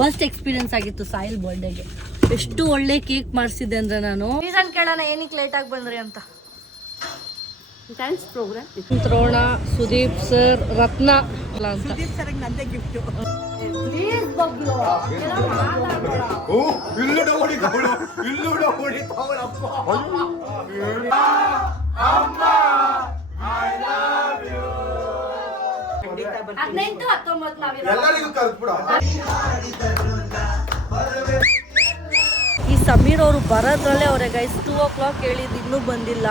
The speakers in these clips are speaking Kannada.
ವರ್ಸ್ಟ್ ಎಕ್ಸ್ಪೀರಿಯನ್ಸ್ ಆಗಿತ್ತು ಸಾಯಿಲ್ ಬರ್ಡೇಗೆ. ಎಷ್ಟು ಒಳ್ಳೆ ಕೇಕ್ ಮಾಡಿಸಿದ್ದೆ ಅಂದ್ರೆ ನಾನು. ರೀಸನ್ ಕೇಳೋಣ ಏನಕ್ಕೆ ಲೇಟ್ ಆಗಿ ಬಂದ್ರಿ ಅಂತ. Thanks programme. Drona, Sudeep sir, Ratna ಅಂತ. ಸುದೀಪ್ ಸರ್ ನಂದೇ ಗಿಫ್ಟ್. ಪ್ಲೀಸ್ ಬಬ್ಲು ಈ ಸಮೀರ್ ಅವರು ಬರೋದ್ರಲ್ಲೇ ಅವರೇ ಗೈಸ್ 2 o'clock ಹೇಳಿದ್ದು ಇನ್ನೂ ಬಂದಿಲ್ಲ.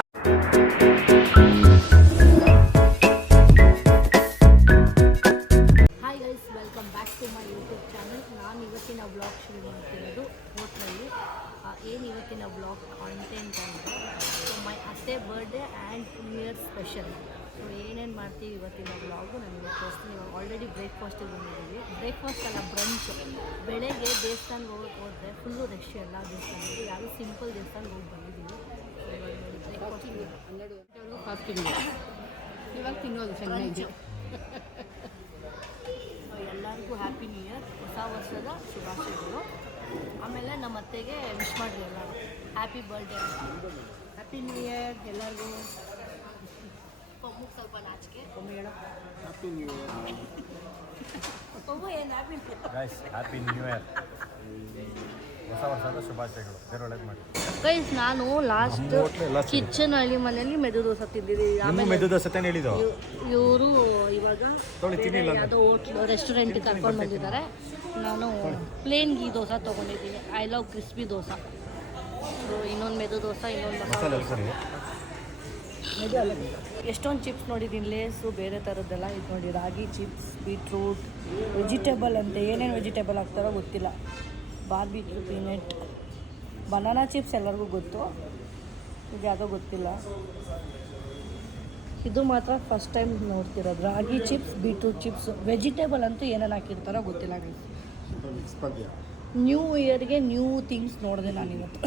Hi guys, welcome back to my YouTube channel. ನಾನು ಇವತ್ತಿನ ಬ್ಲಾಗ್ ಶುರು ಮಾಡ್ತಿರೋದು ಹೋಟ್ಲಲ್ಲಿ. ಏನು ಇವತ್ತಿನ ಬ್ಲಾಗ್ ಕಾಂಟೆಂಟ್ ಅಂದರೆ ಮೈ ಅತ್ತೆ birthday and new year special. So ಏನೇನು ಮಾಡ್ತೀವಿ ಇವತ್ತಿನ ಬ್ಲಾಗು ನಾನು ಇವತ್ತು ತೋರಿಸ್ತೀನಿ. ಇವಾಗ ಆಲ್ರೆಡಿ ಬ್ರೇಕ್ಫಾಸ್ಟಿಗೆ ಬಂದಿದ್ದೀವಿ. ಬ್ರೇಕ್ಫಾಸ್ಟ್ ಅಲ್ಲ, ಬ್ರಂಚ್. ಬೆಳಗ್ಗೆ ದೇವಸ್ಥಾನಕ್ಕೆ ಹೋದರೆ ಫುಲ್ಲು ರಶ್ ಎಲ್ಲ ದೇವಸ್ಥಾನಕ್ಕೆ. ಯಾರು ಸಿಂಪಲ್ ದೇವಸ್ಥಾನಕ್ಕೆ ಹೋಗಿ ಬಂದಿದ್ದೀವಿ. ಬ್ರೇಕ್ಫಾಸ್ಟ್ 12 ಫಾಸ್ಟಿಂಗ್ ಇವಾಗ ತಿನ್ನೋದು ಚೆನ್ನಾಗಿ. ಎಲ್ಲರಿಗೂ ಹ್ಯಾಪಿ ನ್ಯೂ ಇಯರ್, ಹೊಸ ವರ್ಷದ ಶುಭಾಶಯಗಳು. ಆಮೇಲೆ ನಮ್ಮ ಅತ್ತೆಗೆ ವಿಶ್ ಮಾಡಿರಿ ಎಲ್ಲರೂ happy birthday. Happy new year ಎಲ್ಲರಿಗೂ. ಸ್ವಲ್ಪ ನಾಚಿಕೆ ಹ್ಯಾಪಿ ನ್ಯೂ ಇಯರ್ ಏನು happy guys, happy new year, ಹೊಸ ವರ್ಷದ ಶುಭಾಶಯಗಳು. ಒಳ್ಳೇದು ಮಾಡಿ ಗೈಸ್. ನಾನು ಲಾಸ್ಟ್ ಕಿಚನ್ ಹಳ್ಳಿ ಮನೆಯಲ್ಲಿ ಮೆದು ದೋಸೆ ತಿಂದಿದ್ದೀವಿ. ಆಮೇಲೆ ಮೆದು ದೋಸೆ ತಾನೇ ಹೇಳಿದ್ದು. ಇವರು ಇವಾಗ ಯಾವುದೋ ಹೋಟ್ಲು ರೆಸ್ಟೋರೆಂಟಿಗೆ ಕರ್ಕೊಂಡು ಬಂದಿದ್ದಾರೆ. ನಾನು ಪ್ಲೇನ್ ಗೀ ದೋಸೆ ತೊಗೊಂಡಿದ್ದೀನಿ. I love crispy dosa. ಇನ್ನೊಂದು ಮೆದು ದೋಸೆ, ಇನ್ನೊಂದು ಮಸಾಲೆ ಎಷ್ಟೊಂದು ಚಿಪ್ಸ್ ನೋಡಿದ್ದೀನಿ, ಲೇಸು ಬೇರೆ ಥರದ್ದೆಲ್ಲ. ಇದು ನೋಡಿ, ರಾಗಿ ಚಿಪ್ಸ್, ಬೀಟ್ರೂಟ್, ವೆಜಿಟೇಬಲ್ ಅಂತ ಏನೇನು ವೆಜಿಟೇಬಲ್ ಹಾಕ್ತಾರೋ ಗೊತ್ತಿಲ್ಲ. ಬಾರ್ಬಿಕ್ಯೂ, ಪೀನಟ್, ಬನಾನಾ ಚಿಪ್ಸ್ ಎಲ್ಲರಿಗೂ ಗೊತ್ತು. ಇದು ಯಾವುದೋ ಗೊತ್ತಿಲ್ಲ. ಇದು ಮಾತ್ರ ಫಸ್ಟ್ ಟೈಮ್ ನೋಡ್ತಿರೋದು. ರಾಗಿ ಚಿಪ್ಸ್, ಬೀಟ್ರೂಟ್ ಚಿಪ್ಸ್, ವೆಜಿಟೇಬಲ್ ಅಂತೂ ಏನೇನು ಹಾಕಿರ್ತಾರೋ ಗೊತ್ತಿಲ್ಲ. ನ್ಯೂ ಇಯರ್ಗೆ ನ್ಯೂ ಥಿಂಗ್ಸ್ ನೋಡಿದೆ ನಾನಿವತ್ತು.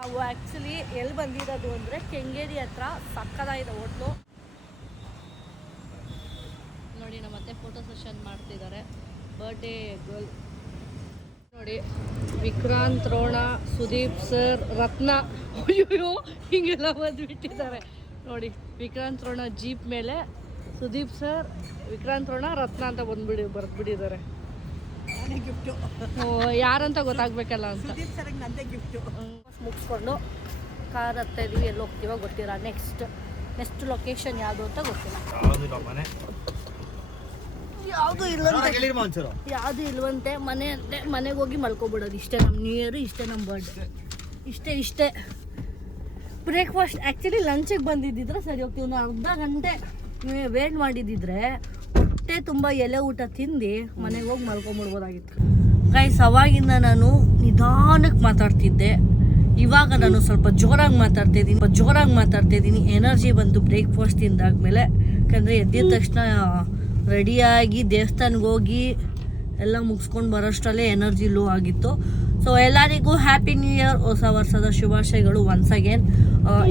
ನಾವು ಆ್ಯಕ್ಚುಲಿ ಎಲ್ಲಿ ಬಂದಿರೋದು ಅಂದರೆ ಕೆಂಗೇರಿ ಹತ್ರ ಸಕ್ಕದಾಗಿದೆ ಹೋಟ್ಲು. ನೋಡಿ, ನಮ್ಮ ಮತ್ತೆ ಫೋಟೋ ಸೆಷನ್ ಮಾಡ್ತಿದ್ದಾರೆ. ಬರ್ಡೇ ಗರ್ಲ್ ನೋಡಿ, ವಿಕ್ರಾಂತ್, ರೋಣ, ಸುದೀಪ್ ಸರ್, ರತ್ನ. ಅಯ್ಯೋ ಹಿಂಗೆಲ್ಲ ಬಂದುಬಿಟ್ಟಿದ್ದಾರೆ ನೋಡಿ. ವಿಕ್ರಾಂತ್ ರೋಣ ಜೀಪ್ ಮೇಲೆ, ಸುದೀಪ್ ಸರ್, ವಿಕ್ರಾಂತ್ ರೋಣ, ರತ್ನ ಅಂತ ಬರೆದ್ಬಿಟ್ಟಿದ್ದಾರೆ. ಗಿಫ್ಟು ಯಾರಂತ ಗೊತ್ತಾಗಬೇಕಲ್ಲ ಅಂತ. ಸುದೀಪ್ ಸರ್ ನಂದೇ ಗಿಫ್ಟು. ಮುಗಿಸ್ಕೊಂಡು ಕಾರ್ ಹತ್ತಾ ಇದೀವಿ. ಎಲ್ಲಿ ಹೋಗ್ತೀವೋ ಗೊತ್ತಿಲ್ಲ. ನೆಕ್ಸ್ಟ್ ಲೊಕೇಶನ್ ಯಾವುದು ಅಂತ ಗೊತ್ತಿಲ್ಲ. ಯಾವುದು ಇಲ್ವಂತೆ. ಮನೆ ಅಂತೆ, ಮನೆಗೆ ಹೋಗಿ ಮಲ್ಕೊಬಿಡೋದು. ಇಷ್ಟೇ ನಮ್ಮ ನ್ಯೂ ಇಯರು, ಇಷ್ಟೇ ನಮ್ಮ ಬರ್ಡೇ, ಇಷ್ಟೇ. ಬ್ರೇಕ್ಫಾಸ್ಟ್ ಆ್ಯಕ್ಚುಲಿ ಲಂಚಿಗೆ ಬಂದಿದ್ದಿದ್ರೆ ಸರಿ ಹೋಗ್ತೀವಿ. ಒಂದು ಅರ್ಧ ಗಂಟೆ ವೇಟ್ ಮಾಡಿದ್ದಿದ್ರೆ ಹೊಟ್ಟೆ ತುಂಬ ಎಲೆ ಊಟ ತಿಂದು ಮನೆಗೆ ಹೋಗಿ ಮಲ್ಕೊಂಬಿಡ್ಬೋದಾಗಿತ್ತು. ಗೈಸ್, ಅವಾಗಿಂದ ನಾನು ನಿಧಾನಕ್ಕೆ ಮಾತಾಡ್ತಿದ್ದೆ. ಇವಾಗ ನಾನು ಸ್ವಲ್ಪ ಜೋರಾಗಿ ಮಾತಾಡ್ತಿದ್ದೀನಿ. ಎನರ್ಜಿ ಬಂತು ಬ್ರೇಕ್ಫಾಸ್ಟ್ ತಿಂದಾದ್ಮೇಲೆ. ಯಾಕಂದರೆ ಎದ್ದಿದ ತಕ್ಷಣ ರೆಡಿಯಾಗಿ ದೇವಸ್ಥಾನಕ್ಕೆ ಹೋಗಿ ಎಲ್ಲ ಮುಗಿಸ್ಕೊಂಡು ಬರೋಷ್ಟರಲ್ಲೇ ಎನರ್ಜಿ ಲೋ ಆಗಿತ್ತು. ಸೊ ಎಲ್ಲರಿಗೂ ಹ್ಯಾಪಿ ನ್ಯೂ ಇಯರ್, ಹೊಸ ವರ್ಷದ ಶುಭಾಶಯಗಳು ಒನ್ಸ್ ಅಗೇನ್.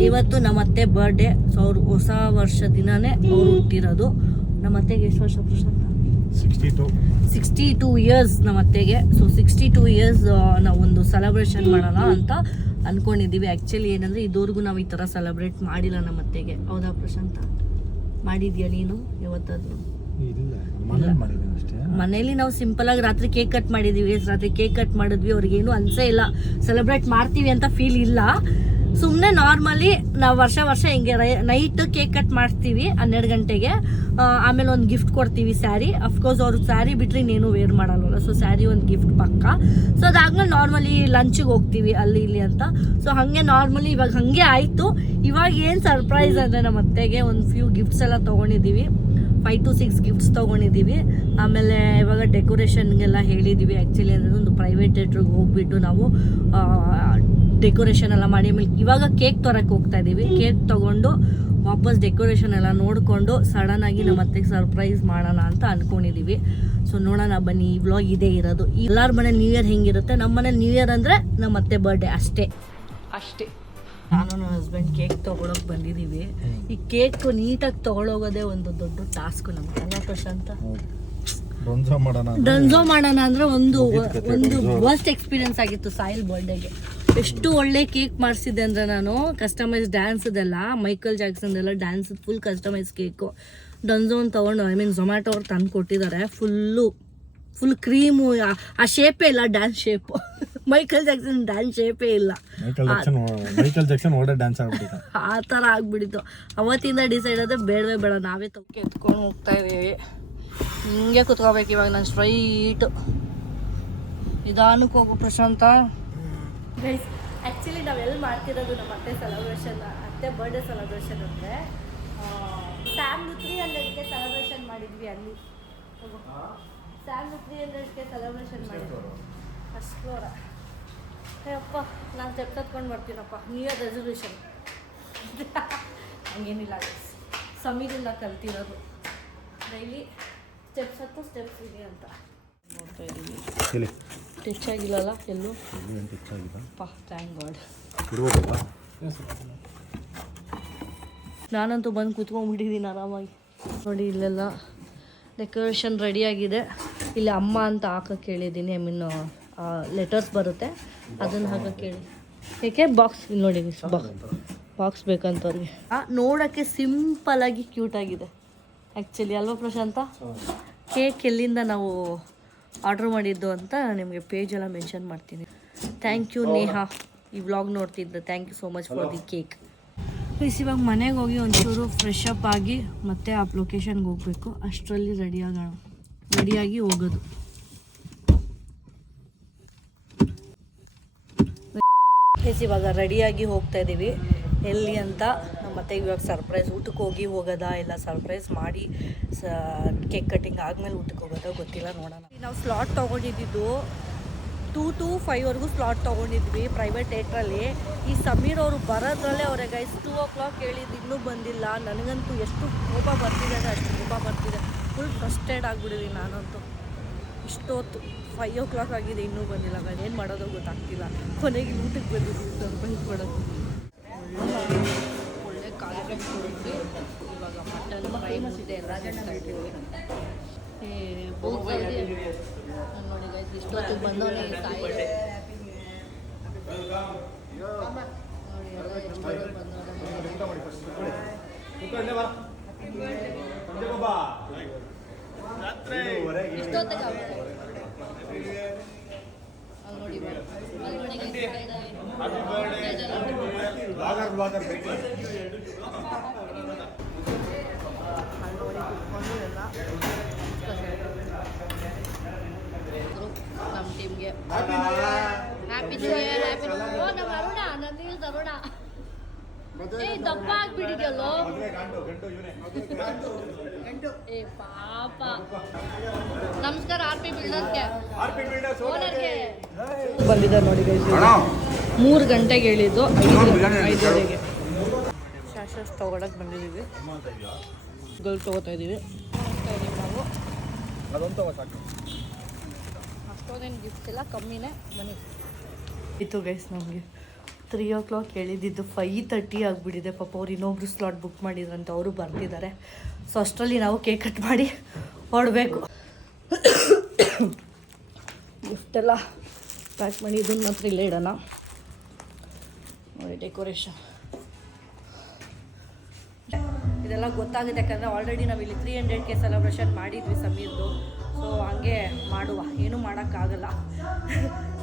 ಇವತ್ತು ನಮ್ಮ ಅತ್ತೆ ಬರ್ಡೇ. ಸೊ ಅವರು ಹೊಸ ವರ್ಷ ದಿನವೇ ಅವರು ಹುಟ್ಟಿರೋದು. ನಮ್ಮ ಅತ್ತೆಗೆ ಎಷ್ಟು ವರ್ಷ ಪ್ರಶಾಂತ? 62 ಇಯರ್ಸ್ ನಮ್ಮ ಅತ್ತೆಗೆ. ಸೊ 62 ಇಯರ್ಸ್ ನಾವೊಂದು ಸೆಲೆಬ್ರೇಷನ್ ಮಾಡೋಣ ಅಂತ ಅಂದ್ಕೊಂಡಿದ್ದೀವಿ. ಆ್ಯಕ್ಚುಲಿ ಏನಂದರೆ ಇದುವರೆಗೂ ನಾವು ಈ ಥರ ಸೆಲೆಬ್ರೇಟ್ ಮಾಡಿಲ್ಲ ನಮ್ಮ ಅತ್ತೆಗೆ. ಹೌದಾ ಪ್ರಶಾಂತ? ಮಾಡಿದ್ಯಾ ನೀನು ಯಾವತ್ತಾದ್ರೂ? ಮನೇಲಿ ನಾವು ಸಿಂಪಲಾಗಿ ರಾತ್ರಿ ಕೇಕ್ ಕಟ್ ಮಾಡಿದ್ದೀವಿ. ಅವ್ರಿಗೇನು ಅನ್ಸೇ ಇಲ್ಲ. ಸೆಲೆಬ್ರೇಟ್ ಮಾಡ್ತೀವಿ ಅಂತ ಫೀಲ್ ಇಲ್ಲ. ಸುಮ್ಮನೆ ನಾರ್ಮಲಿ ನಾವು ವರ್ಷ ಹಿಂಗೆ ನೈಟ್ ಕೇಕ್ ಕಟ್ ಮಾಡ್ತೀವಿ 12 ಗಂಟೆಗೆ. ಆಮೇಲೆ ಒಂದು ಗಿಫ್ಟ್ ಕೊಡ್ತೀವಿ, ಸ್ಯಾರಿ. ಅಫ್ಕೋರ್ಸ್ ಅವರು ಸ್ಯಾರಿ ಬಿಟ್ಟರೆ ಇನ್ನೇನು ವೇರ್ ಮಾಡಲ್ವಲ್ಲ. ಸೊ ಸ್ಯಾರಿ ಒಂದು ಗಿಫ್ಟ್ ಪಕ್ಕ. ಸೊ ಅದಾದ್ಮೇಲೆ ನಾರ್ಮಲಿ ಲಂಚಿಗೆ ಹೋಗ್ತೀವಿ ಅಲ್ಲಿ ಇಲ್ಲಿ ಅಂತ. ಸೊ ಹಾಗೆ ನಾರ್ಮಲಿ ಇವಾಗ ಹಾಗೆ ಆಯಿತು. ಇವಾಗ ಏನು ಸರ್ಪ್ರೈಸ್ ಅಂದರೆ ನಮ್ಮ ಅತ್ತೆಗೆ ಒಂದು ಫ್ಯೂ ಗಿಫ್ಟ್ಸ್ ಎಲ್ಲ ತೊಗೊಂಡಿದ್ದೀವಿ. 5 to 6 ಗಿಫ್ಟ್ಸ್ ತೊಗೊಂಡಿದ್ದೀವಿ. ಆಮೇಲೆ ಇವಾಗ ಡೆಕೋರೇಷನ್ಗೆಲ್ಲ ಹೇಳಿದ್ದೀವಿ. ಆ್ಯಕ್ಚುಲಿ ಅಂದರೆ ಒಂದು ಪ್ರೈವೇಟ್ ಥಿಯೇಟ್ರಿಗೆ ಹೋಗ್ಬಿಟ್ಟು ನಾವು ಡೆಕೋರೇಷನ್ ಎಲ್ಲ ಮಾಡಿ ಆಮೇಲೆ ಇವಾಗ ಕೇಕ್ ತರಕ್ಕೆ ಹೋಗ್ತಾ ಇದ್ದೀವಿ. ಕೇಕ್ ತೊಗೊಂಡು ವಾಪಸ್ ಡೆಕೋರೇಷನ್ ಎಲ್ಲ ನೋಡಿಕೊಂಡು ಸಡನ್ನಾಗಿ ನಮ್ಮ ಅತ್ತೆಗೆ ಸರ್ಪ್ರೈಸ್ ಮಾಡೋಣ ಅಂತ ಅಂದ್ಕೊಂಡಿದ್ದೀವಿ. ಸೊ ನೋಡೋಣ ಬನ್ನಿ. ಈ ವ್ಲಾಗ್ ಇದೇ ಇರೋದು. ಎಲ್ಲರ ಮನೆ ನ್ಯೂ ಇಯರ್ ಹೆಂಗಿರುತ್ತೆ, ನಮ್ಮ ಮನೆ ನ್ಯೂ ಇಯರ್ ಅಂದರೆ ನಮ್ಮ ಅತ್ತೆ ಬರ್ಡೇ ಅಷ್ಟೇ. ನಾನು ನನ್ನ ಹಸ್ಬೆಂಡ್ ಕೇಕ್ ತೊಗೊಳಕ್ಕೆ ಬಂದಿದ್ದೀವಿ. ಈ ಕೇಕ್ ನೀಟಾಗಿ ತೊಗೊಳೋಗೋದೇ ಒಂದು ದೊಡ್ಡ ಟಾಸ್ಕ್ ನಮ್ಗೆ ಅಲ್ಲ ಪ್ರಶಾಂತ? ಡೊನ್ಸೋ ಮಾಡೋಣ ಡನ್ಸೋ ಮಾಡೋಣ ಅಂದ್ರೆ ಒಂದು ಮುಗೀತು ಕತೆ, ಒಂದು ಡೊನ್ಸೋ. ವರ್ಸ್ಟ್ ಎಕ್ಸ್ಪೀರಿಯನ್ಸ್ ಆಗಿತ್ತು ಸಾಯಿಲ್ ಬರ್ಡೇಗೆ. ಎಷ್ಟು ಒಳ್ಳೆ ಕೇಕ್ ಮಾಡಿಸಿದ್ದೆ ಅಂದ್ರೆ ನಾನು ಕಸ್ಟಮೈಸ್ ಡ್ಯಾನ್ಸ್ದೆಲ್ಲ ಮೈಕಲ್ ಜಾಕ್ಸನ್ದೆಲ್ಲ ಡ್ಯಾನ್ಸ್ ಫುಲ್ ಕಸ್ಟಮೈಸ್ ಕೇಕು ಡನ್ಸೋನ್ ತೊಗೊಂಡು ಐ ಮೀನ್ ಝೊಮ್ಯಾಟೊ ಅವ್ರು ತಂದು ಕೊಟ್ಟಿದ್ದಾರೆ. ಫುಲ್ ಕ್ರೀಮು, ಆ ಶೇಪೇ ಇಲ್ಲ, dance shape. Michael Jackson dance ಶೇಪೇ ಇಲ್ಲ, ಮೈಕಲ್ ಜಾಕ್ಸನ್ ಒಳ್ಳೆ ಡ್ಯಾನ್ಸ್ ಆಗ್ಬಿಟ್ಟಿದ್ದ. ಆ ಥರ ಆಗ್ಬಿಟ್ಟಿತ್ತು. ಅವತ್ತಿಂದ ಡಿಸೈಡ್ ಆದರೆ ಬೇಡವೇ ಬೇಡ, ನಾವೇ ಎತ್ಕೊಂಡು ಹೋಗ್ತಾ ಇದ್ದೀವಿ. ಹಿಂಗೆ ಕುತ್ಕೋಬೇಕು ಇವಾಗ ನಾನು ಸ್ಟ್ರೈಟು. ನಿಧಾನಕ್ಕೆ ಹೋಗು ಪ್ರಶಾಂತ. ಗೈಸ್ ಆ್ಯಕ್ಚುಲಿ ನಾವೆಲ್ಲಿ ಮಾಡ್ತಿರೋದು ನಮ್ಮ ಅತ್ತೆ ಸೆಲೆಬ್ರೇಷನ್, ಅತ್ತೆ ಬರ್ಡೇ ಸೆಲೆಬ್ರೇಷನ್ ಅಂದರೆ ಸ್ಯಾಮ್ 300ಗೆ ಸೆಲೆಬ್ರೇಷನ್ ಮಾಡಿದ್ವಿ ಅಲ್ಲಿ. ಸ್ಯಾಮ್ 300ಗೆ ಸೆಲೆಬ್ರೇಷನ್ ಮಾಡಿದ್ವಿ ಫಸ್ಟ್ ಫ್ಲೋರ. ಅಪ್ಪ ನಾನು ಸ್ಟೆಪ್ ಹತ್ಕೊಂಡು ಬರ್ತೀನಪ್ಪ, ನ್ಯೂ ಇಯರ್ ರೆಸಲ್ಯೂಷನ್. ಹಂಗೇನಿಲ್ಲ ಗೈಸ್, ಸಮೀರಿಂದ ಕಲ್ತಿರೋದು. ಡೈಲಿ ಸ್ಟೆಪ್ಸ್ ಹತ್ತು ಸ್ಟೆಪ್ಸ್ ಇದೆ ಅಂತ ನೋಡ್ತಾ ಇದ್ದೀವಿ. ಟಚ್ ಆಗಿಲ್ಲಲ್ಲ ಎಲ್ಲೂ? ಪಾ ಥ್ಯಾಂಕ್ ಗಾಡ್. ನಾನಂತೂ ಬಂದು ಕೂತ್ಕೊಂಡ್ಬಿಟ್ಟಿದ್ದೀನಿ ಆರಾಮಾಗಿ. ನೋಡಿ ಇಲ್ಲೆಲ್ಲ ಡೆಕೋರೇಷನ್ ರೆಡಿಯಾಗಿದೆ. ಇಲ್ಲಿ ಅಮ್ಮ ಅಂತ ಹಾಕಕ್ಕೆ ಹೇಳಿದ್ದೀನಿ, ಐ ಮೀನ್ ಲೆಟರ್ಸ್ ಬರುತ್ತೆ ಅದನ್ನು ಹಾಕಕ್ಕೆ ಹೇಳಿ. ಏಕೆ ಬಾಕ್ಸ್ ಇಲ್ಲಿ ನೋಡಿ, ಬಾಕ್ಸ್ ಬೇಕಂತ ಅವ್ರಿಗೆ. ನೋಡೋಕ್ಕೆ ಸಿಂಪಲಾಗಿ ಕ್ಯೂಟಾಗಿದೆ ಆ್ಯಕ್ಚುಲಿ ಅಲ್ವಾ ಪ್ರಶಾಂತ? ಕೇಕ್ ಎಲ್ಲಿಂದ ನಾವು ಆರ್ಡ್ರ್ ಮಾಡಿದ್ದು ಅಂತ ನಿಮಗೆ ಪೇಜೆಲ್ಲ ಮೆನ್ಷನ್ ಮಾಡ್ತೀನಿ. ಥ್ಯಾಂಕ್ ಯು ನೇಹಾ, ಈ ವ್ಲಾಗ್ ನೋಡ್ತಿದ್ದೆ. Thank you so much for the cake. Please ಇವಾಗ ಮನೆಗೆ ಹೋಗಿ ಒಂಚೂರು ಫ್ರೆಶ್ ಅಪ್ ಆಗಿ ಮತ್ತೆ ಆ ಲೊಕೇಶನ್ಗೆ ಹೋಗಬೇಕು. ಅಷ್ಟರಲ್ಲಿ ರೆಡಿಯಾಗಿ ಹೋಗೋದು. ಪ್ಲೀಸ್ ಇವಾಗ ರೆಡಿಯಾಗಿ ಹೋಗ್ತಾ ಇದ್ದೀವಿ. ಎಲ್ಲಿ ಅಂತ ಮತ್ತೆ ಇವಾಗ ಸರ್ಪ್ರೈಸ್ ಊಟಕ್ಕೆ ಹೋಗೋದಾ ಇಲ್ಲ ಸರ್ಪ್ರೈಸ್ ಮಾಡಿ ಕೇಕ್ ಕಟ್ಟಿಂಗ್ ಆದಮೇಲೆ ಊಟಕ್ಕೆ ಹೋಗೋದಾ ಗೊತ್ತಿಲ್ಲ, ನೋಡೋಣ. ನಾವು ಸ್ಲಾಟ್ ತೊಗೊಂಡಿದ್ದು 2 to 5ವರೆಗೂ ಸ್ಲಾಟ್ ತೊಗೊಂಡಿದ್ವಿ ಪ್ರೈವೇಟ್ ಥಿಯೇಟ್ರಲ್ಲಿ. ಈ ಸಮೀರ್ ಅವರು ಬರೋದ್ರಲ್ಲೇ ಅವರೇ ಗೈಸ್ 2 o'clock ಹೇಳಿದ್ದು ಇನ್ನೂ ಬಂದಿಲ್ಲ. ನನಗಂತೂ ಎಷ್ಟು ಕೋಪ ಬರ್ತಿದೆ ಅಂದರೆ ಅಷ್ಟು ಕೋಪ ಬರ್ತಿದೆ. ಫುಲ್ ಫ್ರಸ್ಟ್ರೇಟ್ ಆಗಿಬಿಟ್ಟಿದ್ದೀನಿ ನಾನಂತೂ. ಇಷ್ಟೊತ್ತು 5 o'clock ಆಗಿದೆ, ಇನ್ನೂ ಬಂದಿಲ್ಲ. ನಾನು ಏನು ಮಾಡೋದೋ ಗೊತ್ತಾಗ್ತಿಲ್ಲ. ಕೊನೆಗೆ ಊಟಕ್ಕೆ ಬಂದಿದ್ದೀವಿ ಸರ್ಪ್ರೈಸ್ ಮಾಡೋದು. ಒಳ್ಳೆ ಕಾರ್ಯಕ್ರಮ ಕೊಡಿದ್ವಿ. ಇವಾಗ ಮಟನ್ ಫ್ರೈ ಮುದ್ದೆ ಎಲ್ಲ ಮಾಡ್ತಾ ಇದ್ದೀವಿ. ನೋಡಿ ಗೈಸ್ ಇಷ್ಟೊತ್ತು ಬಂದವನೇ ತಾಯಿ ನೋಡಿ ಎಲ್ಲ ಎಷ್ಟು ಬಂದವನೇ ಇಷ್ಟೊತ್ತಿಗೆ ಆಗುತ್ತೆ. ಅಲ್ಲಿ ನಮ್ಮ ಟೀಮ್ಗೆ ಹ್ಯಾಪಿ ನ್ಯೂ ಇಯರ್. ಹ್ಯಾಪಿ ಓ ನಮ್ಮ ಅರುಣ, ನನ್ನ ತರುಣ ದಪ್ಪ ಆಗ್ಬಿಟ್ಟಿದ್ಯಲ್ಲೋ. ಏ ಪಾಪ. ನಮಸ್ಕಾರ RP ಬಿಲ್ಡರ್ಸ್ಗೆ ಓನರ್ಗೆ ಬಂದಿದ್ದಾರೆ ನೋಡಿ ಗೈಸ್. 3 ಗಂಟೆಗೆ ಹೇಳಿದ್ದು 5:30ಗೆ ಶಾಶಸ್ ತೊಗೊಳಕ್ಕೆ ಬಂದಿದ್ದೀವಿ. ಗಲ್ ತೊಗೋತಾ ಇದ್ದೀವಿ ನಾವು. ಅಷ್ಟೊಂದೇನು ಗಿಫ್ಟ್ಸ್ ಎಲ್ಲ ಕಮ್ಮಿನೇ, ಬನ್ನಿ. ಇತ್ತು ಗೈಸ್ ನಮಗೆ 3 o'clock ಹೇಳಿದ್ದು 5:30 ಆಗಿಬಿಟ್ಟಿದೆ. ಪಾಪ ಅವ್ರು ಇನ್ನೊಬ್ರು ಸ್ಲಾಟ್ ಬುಕ್ ಮಾಡಿದ್ರಂತ, ಅವರು ಬರ್ತಿದ್ದಾರೆ. ಸೊ ಅಷ್ಟರಲ್ಲಿ ನಾವು ಕೇಕ್ ಕಟ್ ಮಾಡಿ ಹೊರಡಬೇಕು. ಗಿಫ್ಟೆಲ್ಲ ಪ್ಯಾಕ್ ಮಾಡಿ ಇದನ್ನು ಮಾತ್ರ ಇಲ್ಲೇ ಇಡೋಣ. ನೋಡಿ ಡೆಕೋರೇಷನ್ ಇದೆಲ್ಲ ಗೊತ್ತಾಗುತ್ತೆ, ಯಾಕಂದರೆ ಆಲ್ರೆಡಿ ನಾವು ಇಲ್ಲಿ 300K ಸೆಲೆಬ್ರೇಷನ್ ಮಾಡಿದ್ವಿ ಸಮೀರ್ದು. ಸೊ ಹಂಗೆ ಮಾಡುವ, ಏನೂ ಮಾಡೋಕ್ಕಾಗಲ್ಲ.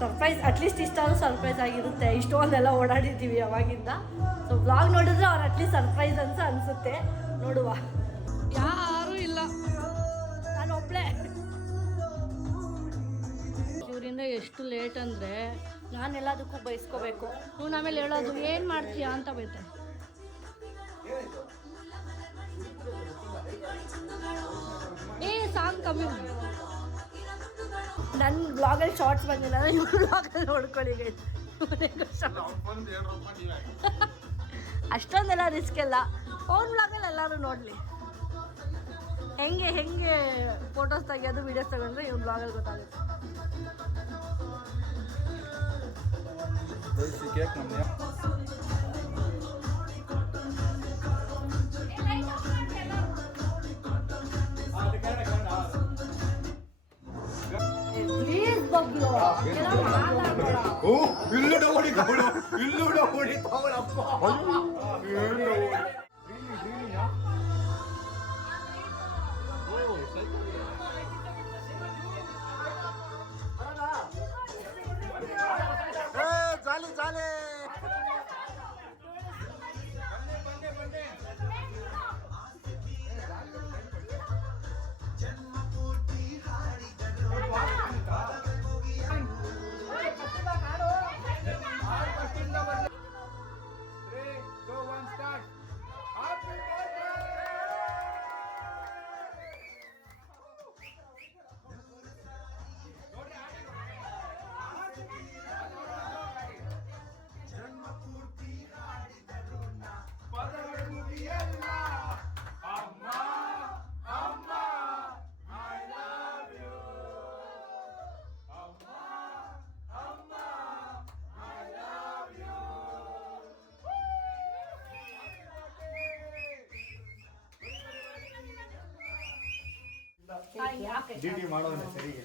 ಸರ್ಪ್ರೈಸ್ ಅಟ್ಲೀಸ್ಟ್ ಇಷ್ಟಾದರೂ ಸರ್ಪ್ರೈಸ್ ಆಗಿರುತ್ತೆ. ಇಷ್ಟೊಂದೆಲ್ಲ ಓಡಾಡಿದ್ದೀವಿ ಅವಾಗಿಂದ. ಸೊ ಬ್ಲಾಗ್ ನೋಡಿದ್ರೆ ಅವ್ರು ಅಟ್ಲೀಸ್ಟ್ ಸರ್ಪ್ರೈಸ್ ಅಂತ ಅನಿಸುತ್ತೆ. ನೋಡುವ. ಯಾರೂ ಇಲ್ಲ, ನಾನು ಒಬ್ಬಳೇ. ಇವರಿಂದ ಎಷ್ಟು ಲೇಟ್ ಅಂದರೆ ನಾನು ಎಲ್ಲದಕ್ಕೂ ಬಯಸ್ಕೋಬೇಕು. ನೀವು ಆಮೇಲೆ ಹೇಳೋದು ಏನು ಮಾಡ್ತೀಯಾ ಅಂತ ಬೈತಾರೆ. ಸಾಂಗ್ ಕಮ್ಮಿ. ನನ್ನ ಬ್ಲಾಗಲ್ಲಿ ಶಾರ್ಟ್ಸ್ ಬಂದಿಲ್ಲ, ಇವ್ರ ಬ್ಲಾಗಲ್ಲಿ ನೋಡ್ಕೊಳ್ಳಿ ಗೈಸ್. ಅಷ್ಟೊಂದೆಲ್ಲ ರಿಸ್ಕ್ ಎಲ್ಲ ಅವ್ನ ಬ್ಲಾಗಲ್ಲಿ ಎಲ್ಲರೂ ನೋಡಲಿ. ಹೆಂಗೆ ಫೋಟೋಸ್ ತೆಗಿಯೋದು ವೀಡಿಯೋಸ್ ತಗೊಂಡ್ರೆ ಇವ್ನ ಬ್ಲಾಗಲ್ಲಿ ಗೊತ್ತಾಗುತ್ತೆ. ಒಬ್ಳು ಓ ಇಲ್ಲೂ ಹೊಡಿತಾವಳು ಇಲ್ಲೂ ಹೊಡಿತಾವಳಪ್ಪ ಜಾಲಿ ಜಾಲಿ ಡಿಟಿ ಮಾಡೋನೆ ಸರಿಗೆ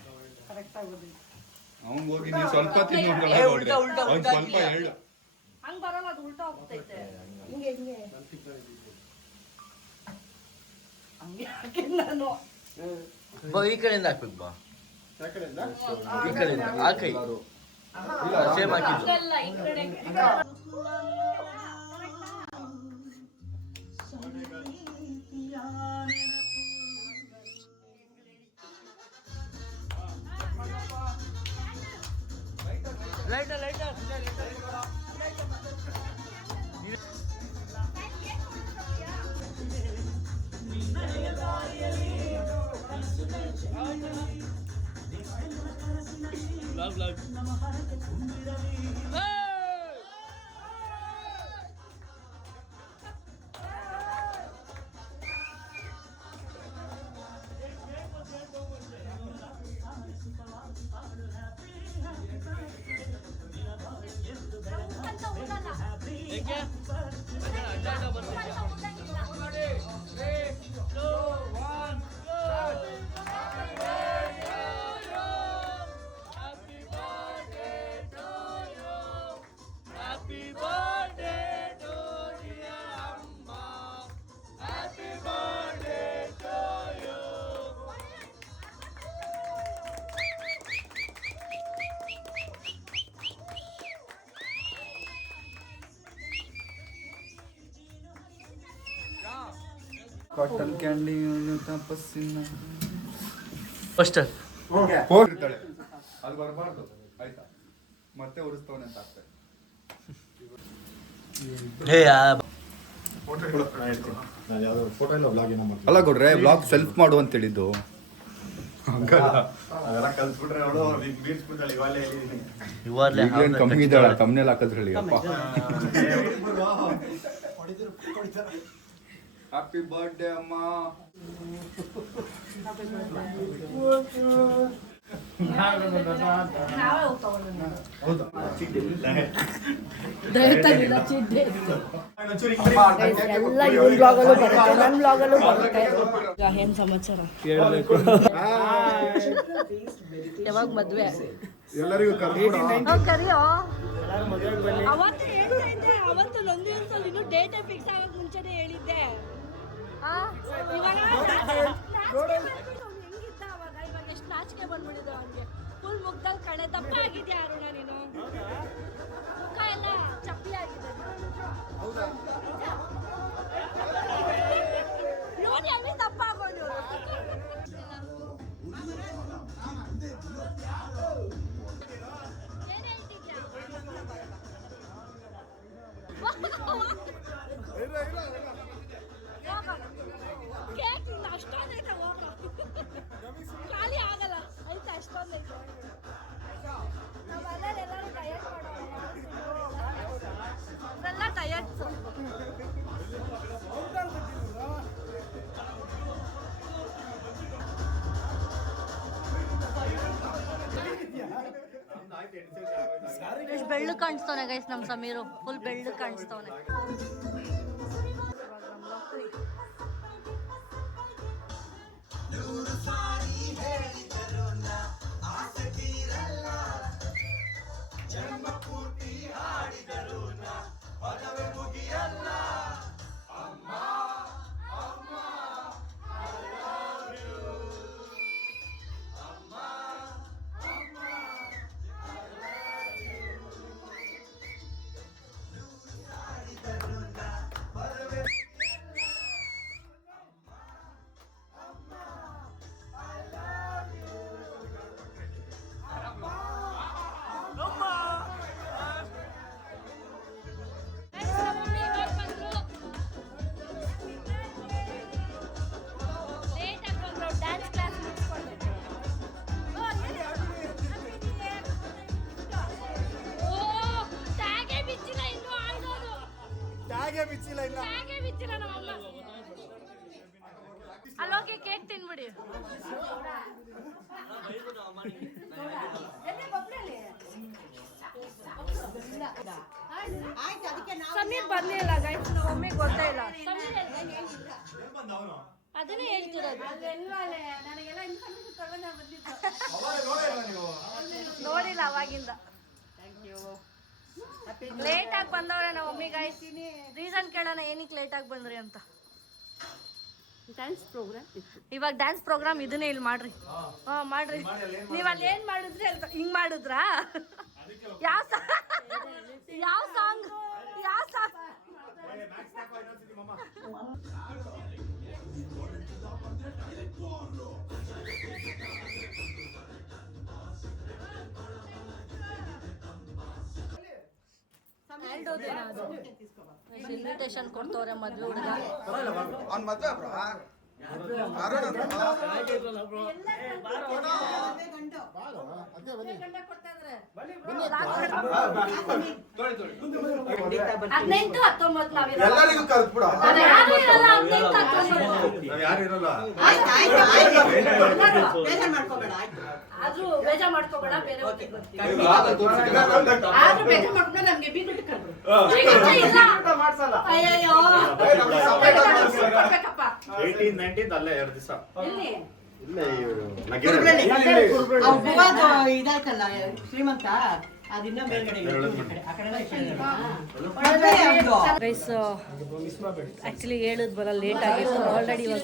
ಅವ್ನು ಹೋಗಿ ನೀವು ಸ್ವಲ್ಪ ತಿನ್ನೋಣ ಅವ್ನು ಸ್ವಲ್ಪ ಹೇಳು ಹಂಗ್ ಬರಲ್ಲ, ಅದು ಉಲ್ಟಾ ಹೋಗ್ತೈತೆ. ಹಿಂಗೆ ಹಂಗೆ ಹಾಕಿದ್ ನಾನು. ಈ ಕಡೆಯಿಂದ ಹಾಕ್ಬೇಕು ಬಾ, ಈ ಕಡೆಯಿಂದ ಆ ಕೈ ಸೇಮ್ ಹಾಕಿದ್ದು. ಅದಲ್ಲ, ಈ ಕಡೆ. ಲೈಟರ್ ಲೈಟರ್ ಕಾಟನ್ ಕ್ಯಾಂಡಿ ತಪಸ್ಸಿನ ಫಸ್ಟರ್ ಇರ್ತಾಳೆ ಅಲ್ಲಿ ಬರಬಾರ್ದು ಆಯ್ತಾ, ಮತ್ತೆ ಉರಿಸ್ತವನೆ ಅಂತ ಆಗ್ತದೆ. ಅಲ್ಲ ಕೊಡ್ರೆ ಬ್ಲಾಗ್ ಸೆಲ್ಫ್ ಮಾಡು ಅಂತ ಹೇಳಿದ್ದು. ಈಗೇನ್ ಕಮ್ಮಿ ಇದ್ದಾಳ, ತಮ್ಮನೇಲಿ ಹಾಕಿದ್ರಲ್ಲಿ ಅಪ್ಪ. ಹ್ಯಾಪಿ ಬರ್ಡೇ ಅಮ್ಮ. ಎಲ್ಲ ಇವನ್ ಬ್ಲಾಗಲ್ಲೂ ಬರುತ್ತೆ, ನನ್ನ ಬ್ಲಾಗಲ್ಲೂ ಬರುತ್ತೆ. ಏನ್ ಸಮಾಚಾರ? ಯಾವಾಗ ಮದ್ವೆ? ಎಲ್ಲರಿಗೂ ಕರಿಯೋ. ಅವತ್ತು ಹೇಳ್ತಾ ಇದ್ದೆ, ಅವತ್ತು ನಂದು ಒಂದ್ಸಲ ಇನ್ನು ಡೇಟೇ ಫಿಕ್ಸ್ ಆಗಕ್ ಮುಂಚೆನೆ ಹೇಳಿದ್ದೆ. ಹೆಂಗಿದ್ದ ಅವಾಗ, ಇವಾಗ ಎಷ್ಟು ನಾಚಿಕೆ ಬಂದ್ಬಿಟ್ಟಿದ್ದು ಅವನಿಗೆ. ಫುಲ್ ಮುಗ್ದಲ್ಲಿ ಕಳೆ ದಪ್ಪ ಆಗಿದ್ಯಾ ಅರುಣ ನೀನು? ಮುಖ ಎಲ್ಲ ಚಪ್ಪಿ ಆಗಿದೆ. ನೋಡಿ ಅಲ್ಲಿ ದಪ್ಪ ಆಗೋದು. ಏನ್ ಹೇಳ್ತಿದ್ಯಾ? ಕೇಕ್ ಅಷ್ಟೊಂದೈತೆ, ಹೋಗ ಖಾಲಿ ಆಗಲ್ಲ ಐತೆ, ಅಷ್ಟೊಂದೈತೆ. ನಮ್ಮ ಮನೇಲಿ ಎಲ್ಲರೂ ಡಯಟ್ ಮಾಡೋಲ್ಲ, ಅವರೆಲ್ಲ ಡಯಟ್ಸ್. ಎಷ್ಟು ಬೆಳ್ಳು ಕಾಣಿಸ್ತವನೆ ಗೈಸ್ ನಮ್ಮ ಸಮೀರು, ಫುಲ್ ಬೆಳ್ಳು ಕಾಣಿಸ್ತವನೆ. ಬಿಚ್ಚಿಲ್ಲ ನಮ್ಮಮ್ಮ. ಅಲ್ಲೋಗಿ ಕೇಕ್ ತಿನ್ಬಿಡಿ. ಆಯ್ತು ಅದಕ್ಕೆ ನಾವು ಸಮೀರ್ ಬರ್ಲಿಲ್ಲ ಗೈಸ್, ನಮ್ಮ ಮಮ್ಮಿಗೆ ಗೊತ್ತೇ ಇಲ್ಲ. ಅದನ್ನೇ ಹೇಳ್ತಿರೋದು. ನೋಡಿಲ್ಲ ಅವಾಗಿಂದ. ಲೇಟ್ ಆಗಿ ಬಂದವ್ರೆ ನಮ್ಮ ಮಮ್ಮಿ ಗೈಸ್. ರೀಸನ್ ಕೇಳೋಣ ಏನಕ್ಕೆ ಲೇಟ್ ಆಗಿ ಬಂದ್ರಿ ಅಂತ. ಡ್ಯಾನ್ಸ್ ಪ್ರೋಗ್ರಾಮ್ ಇತ್ತು. ಇವಾಗ ಡ್ಯಾನ್ಸ್ ಪ್ರೋಗ್ರಾಮ್ ಇದನ್ನೇ ಇಲ್ಲಿ ಮಾಡ್ರಿ. ಹಾ ಮಾಡ್ರಿ. ನೀವ್ ಅಲ್ಲಿ ಏನ್ ಮಾಡಿದ್ರಿ ಅಲ್ಲಿ ಹಿಂಗ್ ಮಾಡಿದ್ರಾ? ಯಾವ ಯಾವ ಸಾಂಗ್ ಯಾವ ಸಾಂಗ್? ಇನ್ವಿಟೇಷನ್ ಕೊಡ್ತವ್ರೆ ಮದ್ವೆ ಹುಡುಗ. ಹದಿನೆಂಟು 19 ನಾವಿರಲ್ಲ. ಅದೇ ಯಾರು ಇರಲ್ಲ, 19, 19. ಯಾರು ಇರಲ್ಲ. ಬೇಜಾರು ಮಾಡ್ಕೋಬೇಡ ಆಯ್ತು. ಆದ್ರೂ ಬೇಜಾರ್ ಮಾಡ್ಕೋಬೇಡ, ಬೇರೆ ಹೊತ್ತಿಗೆ ಬರ್ತೀವಿ. ಆದ್ರೂ ಬೇಜಾರು ಮಾಡ್ಕೊಂಡ್ರೆ ನಮ್ಗೆ ಬೀಗ್ಬಿಟ್ಟು ಕರ್ದು ಬೀಗಂತ ಇಲ್ಲ. ಅಯ್ಯಯ್ಯೋ. ಕೊಡ್ಬೇಕಪ್ಪ. 18, 19 ಅಲ್ಲೇ 2 ದಿವಸ ಎಲ್ಲಿ? ಇಲ್ಲೇ ಇವರು ಇದಾಯ್ತಲ್ಲ ಶ್ರೀಮಂತ ಅದಿನ್ನ ಮೇಲ್ಗಡೆ ಗೈಸ್ ಆಕ್ಚುಲಿ ಹೇಳೋದು ಬರಲ್ಲ, ಲೇಟ್ ಆಗಿತ್ತು ಆಲ್ರೆಡಿ ಇವಾಗ.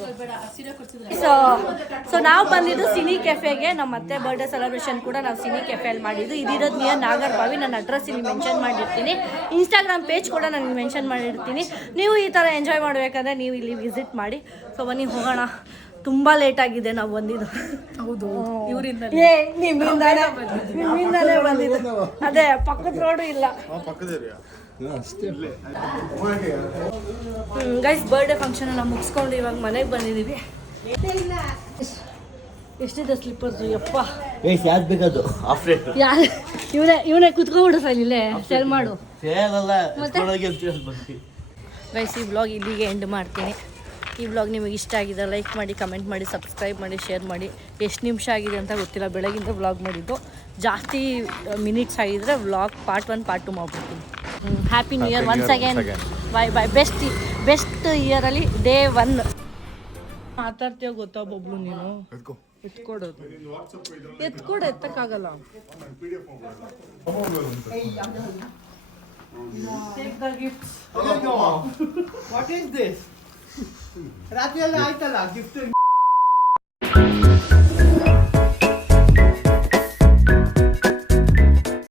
ಸೊ ನಾವು ಬಂದಿದ್ದು ಸಿನಿ ಕೆಫೆಗೆ. ನಮ್ಮ ಅತ್ತೆ ಬರ್ಡೇ ಸೆಲೆಬ್ರೇಷನ್ ಕೂಡ ನಾವು ಸಿನಿ ಕೆಫೆಯಲ್ಲಿ ಮಾಡಿದ್ದು. ಇದಿರೋದು ನಿಯರ್ ನಾಗರಬಾವಿ. ನನ್ನ ಅಡ್ರೆಸ್ ಇಲ್ಲಿ ಮೆನ್ಷನ್ ಮಾಡಿರ್ತೀನಿ. ಇನ್ಸ್ಟಾಗ್ರಾಮ್ ಪೇಜ್ ಕೂಡ ನಾನು ಮೆನ್ಷನ್ ಮಾಡಿರ್ತೀನಿ. ನೀವು ಈ ಥರ ಎಂಜಾಯ್ ಮಾಡಬೇಕಂದ್ರೆ ನೀವು ಇಲ್ಲಿ ವಿಸಿಟ್ ಮಾಡಿ. ಸೊ ಬನ್ನಿ ಹೋಗೋಣ. ತುಂಬ ಲೇಟ್ ಆಗಿದೆ ನಾವು ಬಂದಿದ್ದು. ಹೌದು, ನಿಮ್ಮಿಂದಾನೇ ಬಂದಿದ್ದು. ಅದೇ ಪಕ್ಕದ ರೋಡು ಇಲ್ಲ. ಗೈಸ್ ಬರ್ಡೇ ಫಂಕ್ಷನ್ ನಾವು ಮುಗಿಸ್ಕೊಂಡು ಇವಾಗ ಮನೆಗೆ ಬಂದಿದ್ದೀವಿ. ಎಷ್ಟಿದೆ ಸ್ಲಿಪ್ಪರ್ಸು ಯಪ್ಪ. ಯಾವ್ದು ಬೇಕದು ಆಫ್ರೇಟ್ ಯಾರು ಇವನೇ ಕುತ್ಕೊಬಿಡು ಸರ್ ಇಲ್ಲೇ ಸೆಲ್ ಮಾಡು. ಗೈಸ್ ಈ ವ್ಲಾಗ್ ಇಲ್ಲಿಗೆ ಎಂಡ್ ಮಾಡ್ತೀನಿ. ಈ ವ್ಲಾಗ್ ನಿಮಗೆ ಇಷ್ಟ ಆಗಿದೆ ಲೈಕ್ ಮಾಡಿ, ಕಮೆಂಟ್ ಮಾಡಿ, ಸಬ್ಸ್ಕ್ರೈಬ್ ಮಾಡಿ, ಶೇರ್ ಮಾಡಿ. ಎಷ್ಟು ನಿಮಿಷ ಆಗಿದೆ ಅಂತ ಗೊತ್ತಿಲ್ಲ, ಬೆಳಗಿಂದ ವ್ಲಾಗ್ ಮಾಡಿದ್ದು. ಜಾಸ್ತಿ ಮಿನಿಟ್ಸ್ ಆಗಿದ್ರೆ ವ್ಲಾಗ್ ಪಾರ್ಟ್ 1 ಪಾರ್ಟ್ 2 ಮಾಡ್ಬಿಡ್ತೀನಿ. Happy new year once again. Bye. Best ಇಯರಲ್ಲಿ ಡೇ 1. ಮಾತಾಡ್ತೀಯ ಗೊತ್ತಾ ಬಬ್ಲು ನೀನು? ಎತ್ಕೊಡೋದು ಎತ್ತಕ್ಕಾಗಲ್ಲ. What is this? ರಾತ್ರಿ ಎಲ್ಲ ಆಯ್ತಲ್ಲ ಗಿಫ್ಟ್